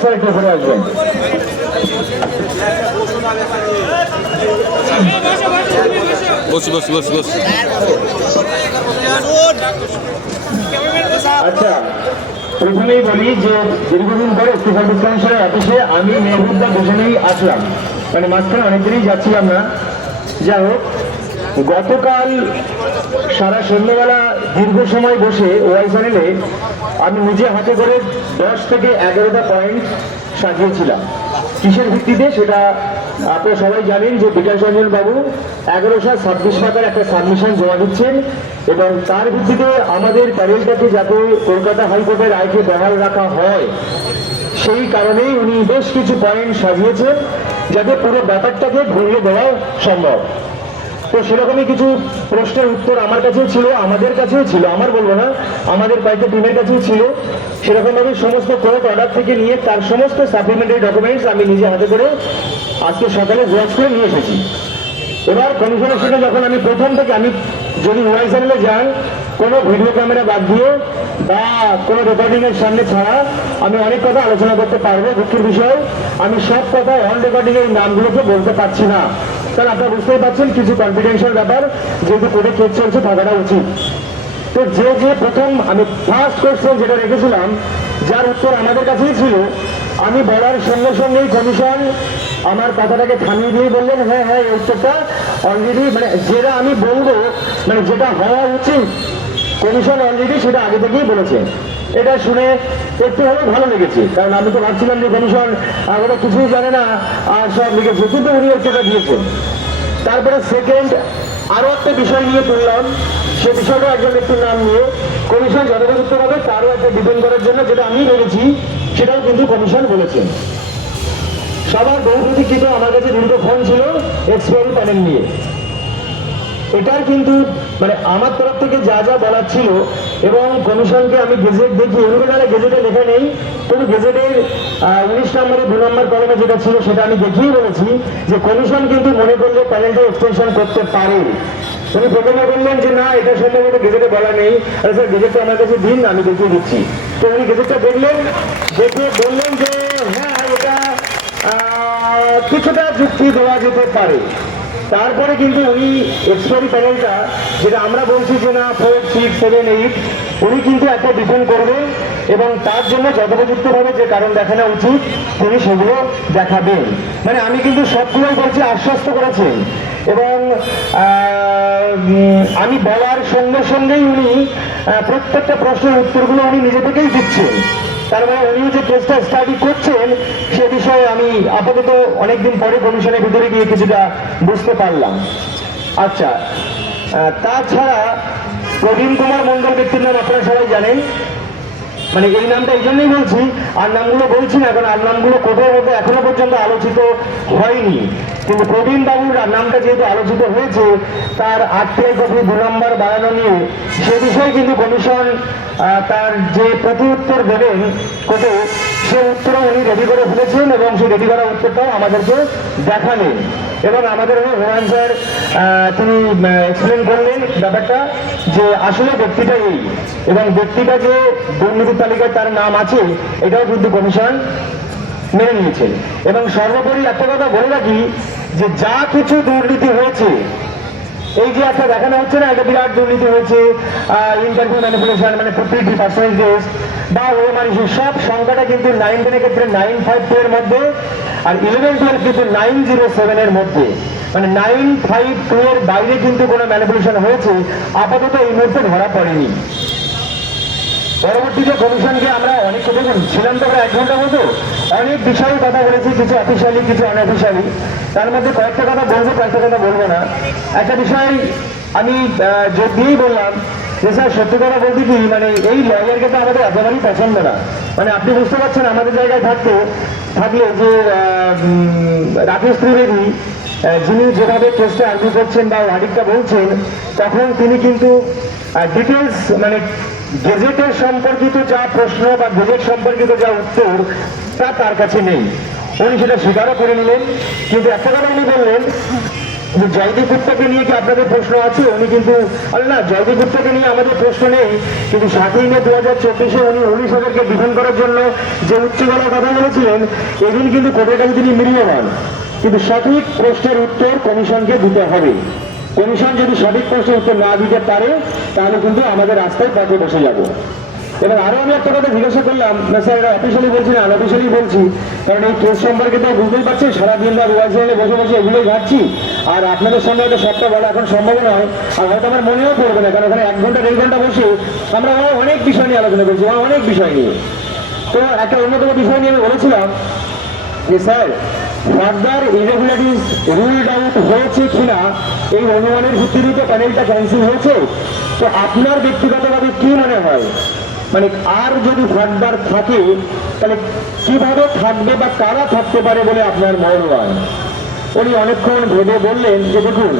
Sir একটু উপরে আসবেন। বসি বসি বসি বসি। আচ্ছা প্রথমেই বলি যে দীর্ঘদিন পরে সার্ভিস কমিশনের অফিসে আমি মেহবুবদা দুজনেই আসলাম। মানে মাঝখানে অনেকদিনই যাচ্ছিলাম না। যাই হোক গতকাল সারা সন্ধ্যেবেলা দীর্ঘ সময় বসে ওয়াই চ্যানেলে আমি নিজে হাতে করে দশ থেকে এগারোটা পয়েন্ট সাজিয়েছিলাম। কিসের ভিত্তিতে? সেটা আপনারা সবাই জানেন যে বিকাশ রঞ্জন বাবু এগারোশো ছাব্বিশ টাকার একটা সাবমিশন জমা দিচ্ছেন এবং তার ভিত্তিতে আমাদের প্যানেলটাকে যাতে কলকাতা হাইকোর্টের রায়কে বহাল রাখা হয়, সেই কারণেই উনি বেশ কিছু পয়েন্ট সাজিয়েছেন যাতে পুরো ব্যাপারটাকে ঘুরিয়ে দেওয়া সম্ভব। তো সেরকমই কিছু প্রশ্নের উত্তর আমার কাছেও ছিল, আমাদের কাছেও ছিল, আমার বলব না, আমাদের কয়েকটা টিমের কাছেও ছিল। সেরকমভাবে সমস্ত কোর্ট অর্ডার থেকে নিয়ে তার সমস্ত সাপ্লিমেন্টারি ডকুমেন্টস আমি নিজে হাতে করে আজকে সকালে জেরক্স করে নিয়ে এসেছি। এবার কমিশনের সাথে যখন আমি প্রথম থেকে, আমি যদি ওয়াই চ্যানেলে যাই, কোনো ভিডিও ক্যামেরা বাদ দিয়ে বা কোনো রেকর্ডিং এর সামনে ছাড়া আমি অনেক কথা আলোচনা করতে পারব, দুঃখের বিষয়। আমি সব কথা অন রেকর্ডিং এর নামগুলোকে বলতে পারছি না। কারণ আপনারা বুঝতেই পারছেন কিছু কনফিডেন্সিয়াল ব্যাপার, যেহেতু কোর্টে কেস চলছে, থাকাটা উচিত। তো যে যে প্রথম আমি ফার্স্ট কোশ্চেন যেটা রেখেছিলাম, যার উত্তর আমাদের কাছেই ছিল, আমি বলার সঙ্গে সঙ্গেই কমিশন আমার কথাটাকে থামিয়ে দিয়ে বললেন হ্যাঁ হ্যাঁ এই উত্তরটা অলরেডি মানে যেটা আমি বলব মানে যেটা হওয়া উচিত কমিশন অলরেডি সেটা আগে থেকেই বলেছে। এটা শুনে একটু হলেও ভালো লেগেছে। কারণ আমি তো ভাবছিলাম যে কমিশন ওরা কিছুই জানে না, আর সব লিখেছে কিন্তু উনি সেটা দিয়েছেন। তারপরে সেকেন্ড আরও একটা বিষয় নিয়ে তুললাম। সে বিষয়টা একজন ব্যক্তির নাম নিয়ে। কমিশন যথাযথ হবে তারও একটা ডিপেন্ড করার জন্য যেটা আমি ভেবেছি, সেটাও কিন্তু কমিশন বলেছেন। সবার বহুপ্রতীক্ষিত, আমার কাছে দুটো ফোন ছিল এক্সপায়ারি প্যানেল নিয়ে। এটার কিন্তু মানে আমার তরফ থেকে যা যা বলার ছিল, এবং কমিশনকে আমি গেজেট দেখি অনুবেলায় গেজেটে লেখা নেই কিন্তু গেজেটের উনিশ নম্বরে দু নম্বর কলমে যেটা ছিল সেটা আমি দেখিয়ে বলেছি যে কমিশন কিন্তু মনে করলে প্যানেলটা এক্সটেনশন করতে পারে। উনি প্রথমে বললেন যে না, এটা সম্ভবত গেজেটে বলা নেই। আরে স্যার, গেজেটটা আমার কাছে দিন আমি দেখিয়ে দিচ্ছি। তো উনি গেজেটটা দেখলেন, দেখে বললেন যে হ্যাঁ এটা কিছুটা যুক্তি দেওয়া যেতে পারে। তারপরে কিন্তু উনি এক্সপায়ারি প্যানেলটা যেটা আমরা বলছি যে না ফোর সিক্স সেভেন এইট উনি কিন্তু একটা ডিফেন্ড করবে এবং তার জন্য যথোপযুক্তভাবে যে কারণ দেখানো উচিত, তিনি সেগুলো দেখাবেন। মানে আমি কিন্তু সবগুলোই বলছি, আশ্বস্ত করেছেন এবং আমি বলার সঙ্গে সঙ্গেই উনি প্রত্যেকটা প্রশ্নের উত্তরগুলো উনি নিজে থেকেই দিচ্ছেন। মানে যে স্টাডি করছেন, সে বিষয়ে আমি আপাতত অনেকদিন পরে ভিতরে গিয়ে কিছুটা বুঝতে পারলাম। আচ্ছা তাছাড়া প্রবীণ কুমার নাম আপনারা সবাই জানেন। মানে এই নামটা এই জন্যই বলছি, আর নামগুলো বলছি না, কারণ আর নামগুলো কোথাও মধ্যে এখনও পর্যন্ত আলোচিত হয়নি। কিন্তু প্রবীণ বাবুর নামটা যেহেতু আলোচিত হয়েছে, তার আরটিআই কপি দু নম্বর বাড়ানো নিয়ে সে বিষয়ে কিন্তু কমিশন তার যে প্রতি উত্তর দেবেন কোর্টে, সে উত্তরও উনি রেডি করে ফেলেছেন এবং সেই রেডি করা উত্তরটাও আমাদেরকে দেখালেন। এবং আমাদের হুমায়ুন স্যার তিনি এক্সপ্লেন করলেন ব্যাপারটা যে আসলে ব্যক্তিটা এই। এবং ব্যক্তিটা যে দুর্নীতির তালিকায় তার নাম আছে, এটাও কিন্তু কমিশন মেনে নিয়েছেন। এবং সর্বোপরি একটা কথা বলে রাখি যে যা কিছু দুর্নীতি হয়েছে, এই যে একটা দেখানো হচ্ছে না, একটা বিরাট দুর্নীতি হয়েছে ইন্টারভিউ ম্যানিপুলেশন মানে প্রত্যেকটি পার্সেন্টেজ বা ও মানে সব সংখ্যাটা কিন্তু নাইন টেনের ক্ষেত্রে নাইন ফাইভ টু এর মধ্যে আর ইলেভেন টুয়েলভ কিন্তু নাইন জিরো সেভেনের মধ্যে। মানে নাইন ফাইভ টু এর বাইরে কিন্তু কোনো ম্যানিপুলেশন হয়েছে, আপাতত এই মুহূর্তে ধরা পড়েনি। পরবর্তীতে কমিশনকে আমরা অনেক কথা ছিলাম তো আমরা এক ঘণ্টা মতো। অনেক বিষয়ে কথা বলেছি, কিছু অফিসিয়ালি কিছু অনঅফিসিয়ালি তার মধ্যে কয়েকটা কথা বলব, কয়েকটা কথা বলব না। একটা বিষয় আমি জোর দিয়েই বললাম যে, স্যার, সত্যি কথা বলতে কি মানে এই লয়ারকে তো আমাদের একেবারেই পছন্দ না। মানে আপনি বুঝতে পারছেন আমাদের জায়গায় থাকতে, থাকলে যে রাকেশ ত্রিবেদী যিনি যেভাবে কেসটা আর্গু করছেন বা ওয়ার্ডিংটা বলছেন, তখন তিনি কিন্তু ডিটেলস মানে গেজেটের সম্পর্কিত যা প্রশ্ন বা গেজেট সম্পর্কিত যা উত্তর তা তার কাছে নেই। উনি সেটা স্বীকারও করে নিলেন, কিন্তু একটা কথা উনি বললেন, যে জয়দীপ গুপ্তাকে নিয়ে কি আপনাদের প্রশ্ন আছে? উনি কিন্তু না, জয়দীপ গুপ্তাকে নিয়ে আমাদের প্রশ্ন নেই, কিন্তু সাতই মে দু হাজার চব্বিশে উনি উনিশ হাজারকে ডিফেন্ড করার জন্য যে উচ্চ গলার কথা বলেছিলেন এদিন কিন্তু কোর্টের কাছে তিনি মিলিয়মান। কিন্তু সঠিক প্রশ্নের উত্তর কমিশনকে দিতে হবে। কমিশন যদি সঠিক প্রশ্নের উত্তর না দিতে পারে, তাহলে কিন্তু আমাদের রাস্তায় পথে বসে যাব। এবার আরও আমি একটা কথা জিজ্ঞাসা করলাম, না স্যার অফিসিয়ালি বলছি না আনঅফিসিয়ালি বলছি। কারণ এই কেস সম্পর্কে তো বুঝতেই পারছেন, সারাদিন রাত ওয়াইসিএলে বসে বসে এগুলোই ঘাটছি। আর আপনাদের সঙ্গে হয়তো সবটা বলা এখন সম্ভব নয়, আর হয়তো আমার মনেও পড়বে না, কারণ ওখানে এক ঘণ্টা, দেড় ঘণ্টা বসে আমরা অনেক বিষয় নিয়ে আলোচনা করছি অনেক বিষয় নিয়ে। তো একটা অন্যতম বিষয় নিয়ে আমি বলেছিলাম যে, sir, further irregularities ruled out হয়েছে কিনা, এই অনুমানের ভিত্তিতে প্যানেলটা ক্যান্সেল হয়েছে। তো আপনার ব্যক্তিগতভাবে কি মনে হয়? মানে আর যদি ফার্দার থাকে, তাহলে কীভাবে থাকবে বা কারা থাকতে পারে বলে আপনার মনে হয়? উনি অনেকক্ষণ ভেবে বললেন যে দেখুন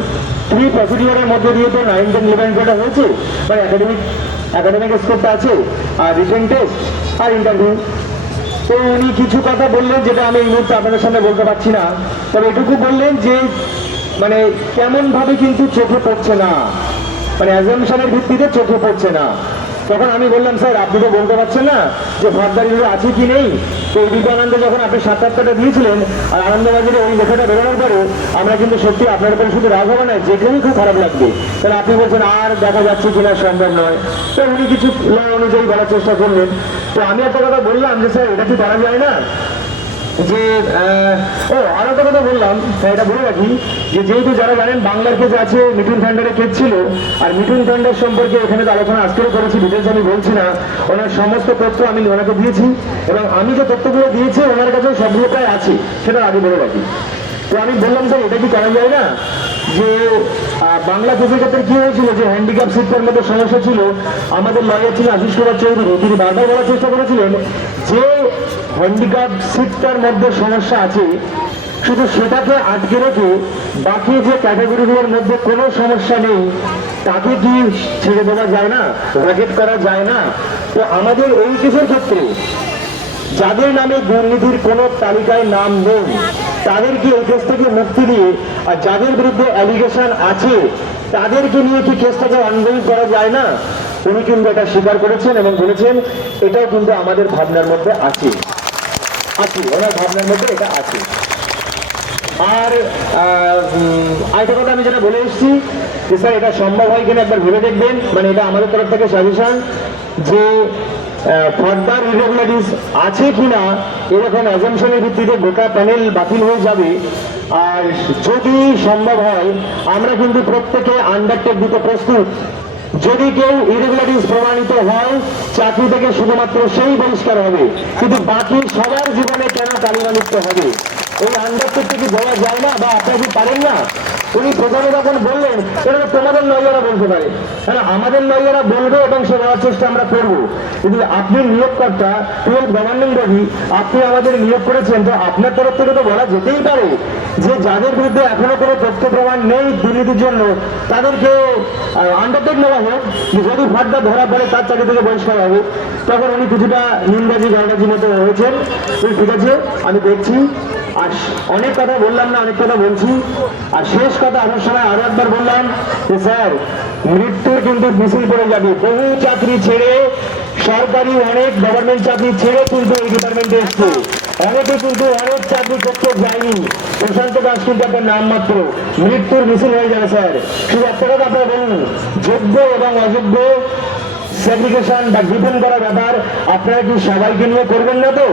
থ্রি প্রসিডিওরের মধ্যে দিয়ে তো নাইন টেন ইলেভেন হয়েছে মানে একাডেমিক একাডেমিক স্কোরটা আছে, আর রিটেন টেস্ট আর ইন্টারভিউ তো উনি কিছু কথা বললেন যেটা আমি এই মুহূর্তে আপনাদের সামনে বলতে পারছি না। তবে এটুকু বললেন যে মানে কেমনভাবে কিন্তু চোখে পড়ছে না। মানে অ্যাজামশনের ভিত্তিতে চোখে পড়ছে না। তখন আমি বললাম, স্যার, আপনি তো বলতে পারছেন না যে ফার্দার ভাবে আছে কি নেই? তো বিবেকানন্দে যখন আপনি সাক্ষাৎকারটা দিয়েছিলেন আর আনন্দবাজারে ওই লেখাটা বেরোনোর পরে, আমরা কিন্তু সত্যি আপনার উপরে শুধু রাগ হবে না, যেখানেই খুব খারাপ লাগবে। তাহলে আপনি বলছেন, আর দেখা যাচ্ছে কিনা সম্ভব নয়। তো উনি কিছু ল অনুযায়ী বলার চেষ্টা করলেন। তো আমি একটা কথা বললাম যে, স্যার, এটা কি করা যায় না? যে ও, আর একটা কথা বললাম এটা বলে রাখি, যে যেহেতু যারা জানেন বাংলার কেস আছে মিঠুন ফান্ডারের কেস ছিল, আর মিঠুন ফান্ডার সম্পর্কে এখানে আলোচনা আজকেও করেছি ডিটেলস আমি বলছি না, ওনার সমস্ত তথ্য আমি ওনাকে দিয়েছি, এবং আমি যে তথ্যগুলো দিয়েছি, ওনার কাছে সবগুলো প্রায় আছে, সেটা আগে বলে রাখি। তো আমি বললাম, স্যার, এটা কি করা যায় না? যে বাংলা কেসের ক্ষেত্রে কি হয়েছিল? যে হ্যান্ডিক্যাপ শিক্ষার মধ্যে সমস্যা ছিল, আমাদের লয়ার ছিল আশিস কুমার চৌধুরী, তিনি বারবার বলার চেষ্টা করেছিলেন যে হ্যান্ডিক্যাপ সিটটার মধ্যে সমস্যা আছে, শুধু সেটাকে আটকে রেখে বাকি যে ক্যাটাগরিগুলোর মধ্যে কোনো সমস্যা নেই, তাকে কি ছেড়ে দেওয়া যায় না? ব্র্যাকেট করা যায় না? তো আমাদের এই কেসের ক্ষেত্রে যাদের নামে দুর্নীতির কোনো তালিকায় নাম নেই, তাদেরকে এই কেস থেকে মুক্তি দিয়ে আর যাদের বিরুদ্ধে অ্যালিগেশন আছে, তাদেরকে নিয়ে কি কেসটাকে অনগোয়িং করা যায় না? উনি কিন্তু এটা স্বীকার করেছেন এবং বলেছেন, এটাও কিন্তু আমাদের ভাবনার মধ্যে আছে। আছে, ওনার ভাবনার মধ্যে এটা আছে। আর আরেকটা কথা আমি যেটা বলে এসেছি, যে স্যার, এটা সম্ভব হয় কিনা একবার ভেবে দেখবেন মানে এটা আমাদের তরফ থেকে সাজেশন যে ফার্দার ইরেগুলারিটিস আছে কিনা, এরকম অ্যাজামশনের ভিত্তিতে গোটা প্যানেল বাতিল হয়ে যাবে। আর যদি সম্ভব হয়, আমরা কিন্তু প্রত্যেকে আন্ডারটেক দিতে প্রস্তুত। যদি কেউ ইরেগুলারিটিস প্রমাণিত হয়, চাকরি থেকে শুধুমাত্র সেই বহিষ্কার হবে। কিন্তু বাকি সবার জীবনে কেন তালিকালিপ্ত হবে? এই আন্ডারটেক থেকে দেওয়া যায় না বা আপনারা কি পারেন না, উনি প্রথমে যখন বললেন এটা তো তোমাদের নয়রা বলতে পারে। হ্যাঁ আমাদের নয়রা বলবে এবং সে বলার চেষ্টা আমরা করব। কিন্তু আপনি নিয়োগকর্তা টুয়েলভ গভর্নিং বডি আপনি আমাদের নিয়োগ করেছেন, তো আপনার তরফ থেকে তো বলা যেতেই পারে যে যাদের বিরুদ্ধে এখনও কোনো তথ্য প্রমাণ নেই দুর্নীতির জন্য, তাদেরকে আন্ডারটেক নেওয়া হোক। যদি ফাটটা ধরা পড়ে, তার চাকরি থেকে বহিষ্কার হবে। তখন উনি কিছুটা নিন্দাজি গন্ডাজি মতো হয়েছেন। ঠিক আছে, আমি দেখছি। আর অনেক কথা বললাম না, অনেক কথা বলছি। আর শেষ কথা আসার সময় আরও একবার বললাম যে, স্যার মৃত্যুর কিন্তু মিছিল পড়ে যাবে। বহু চাকরি ছেড়ে সরকারি অনেক গভর্নমেন্ট চাকরি ছেড়ে কিন্তু এই ডিপার্টমেন্টে এসছে। অনেকে কিন্তু অনেক চাকরি করতে যায়নি। প্রশান্ত দাস কিন্তু একটা নাম মাত্র। মৃত্যুর মিছিল হয়ে যাবে, স্যার। শুধু একটা কথা আপনারা বলুন, যোগ্য এবং অযোগ্য সেগ্রিগেশন বা ডিপেন্ড করার ব্যাপার, আপনারা কি সবাইকে নিয়ে করবেন না তো?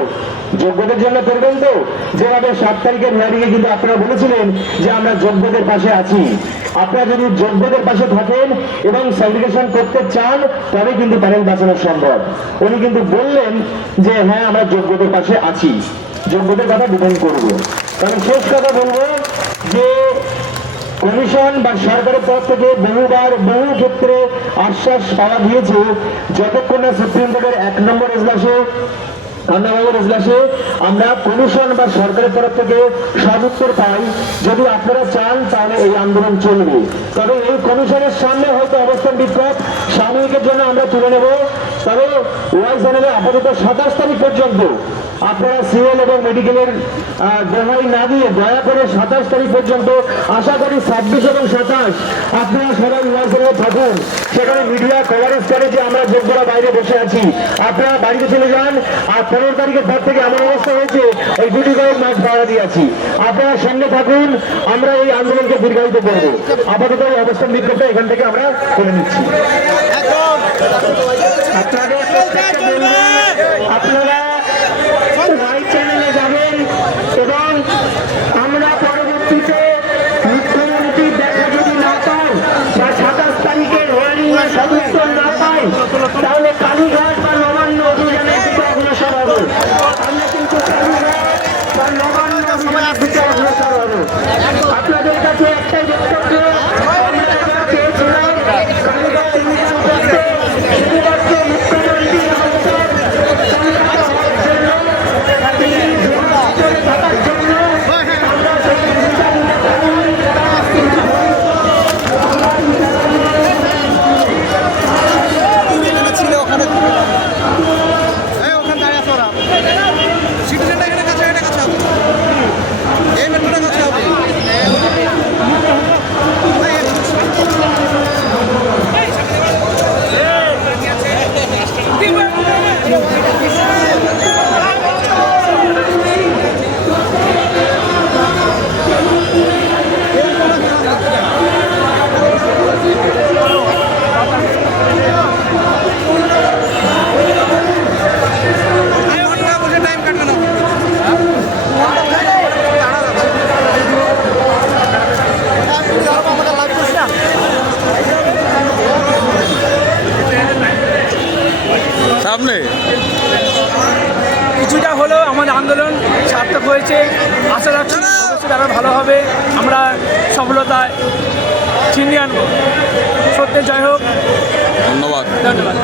যোগ্যদের জন্য করবেন তো? যেভাবে সাত তারিখের হিয়ারিংয়ে কিন্তু আপনারা বলেছিলেন যে আমরা যোগ্যদের পাশে আছি। আপনারা যদি যোগ্যদের পাশে থাকেন এবং সেগ্রিগেশন করতে চান তবে কিন্তু প্যানেল বাঁচানো সম্ভব। উনি কিন্তু বললেন যে হ্যাঁ আমরা যোগ্যদের পাশে আছি। যোগ্যদের কথা ডিপেন্ড করব। কারণ শেষ কথা বলব যে কমিশন বা সরকারের তরফ থেকে বহুবার, বহু ক্ষেত্রে আশ্বাস পাওয়া গিয়েছে, যতক্ষণ না সুপ্রিম কোর্টের এক নম্বর এজলাসে আমরা কমিশন বা সরকারের তরফ থেকে সদুত্তর পাই। যদি আপনারা চান, তাহলে এই আন্দোলন চলবে। তবে এই কমিশনের সামনে হয়তো অবস্থান বিক্ষোভ সাময়িকের জন্য আমরা তুলে নেব। তবে ওয়াই চ্যানেলে আপাতত সাতাশ তারিখ পর্যন্ত আপনারা সিএল এবং মেডিকেলের দোহাই না দিয়ে দয়া করে সাতাশ তারিখ পর্যন্ত আশা করি ছাব্বিশ এবং সাতাশ আপনারা সবাই চ্যানেলে থাকুন। সেখানে মিডিয়া কভারেজ করে যে আমরা যোগ্যরা বাইরে বসে আছি। আপনারা বাড়িতে চলে যান আর পনেরো তারিখের পর থেকে এমন অবস্থা হয়েছে ওই দুটি কয়েক মাস ভাড়া দিয়েছি আপনারা সঙ্গে থাকুন আমরা এই আন্দোলনকে দীর্ঘায়িত করব। আপাতত এই অবস্থান বিক্ষোভটা এখান থেকে আমরা করে নিচ্ছি। আপনারা রাইট চ্যানেলে যাবেন এবং আমরা পরবর্তীতে মুখ্যমন্ত্রী দেখা যদি না পাই বা সাতাশ তারিখের ওয়ারিং এর সদস্য না পাই তাহলে কালীঘাট বা নবান্ন অভিযানের দিকে অগ্রসর হব আমরা কিন্তু কালীঘাট বা নবান্ন অভিযানের দিকে অগ্রসর হব আপনাদের কাছে একটাই বক্তব্য আমরা যারা পেয়েছিলাম কালীঘাট অভিযান করতে শুধুমাত্র মুখ্যমন্ত্রী মমতার কলকাতা হওয়ার জন্য তিনি ভিতরে থাকার জন্য আমরা সেই বিচার নিতে পারিনি ছিল ওখানে এই ওখানে দাঁড়িয়ে আছে ওরা সিটিজেনটা এখানে কাছে এটা কাছে হবে এই মেট্রোটা কাছে হবে এই ওখানটা বসে টাইম কাটবে না সামনে? কিছুটা হলেও আমাদের আন্দোলন সার্থক হয়েছে। আশা রাখছি তারা আরও ভালো হবে। আমরা সফলতা ছিনিয়ে আনব। সত্যি জয় হোক। ধন্যবাদ। ধন্যবাদ।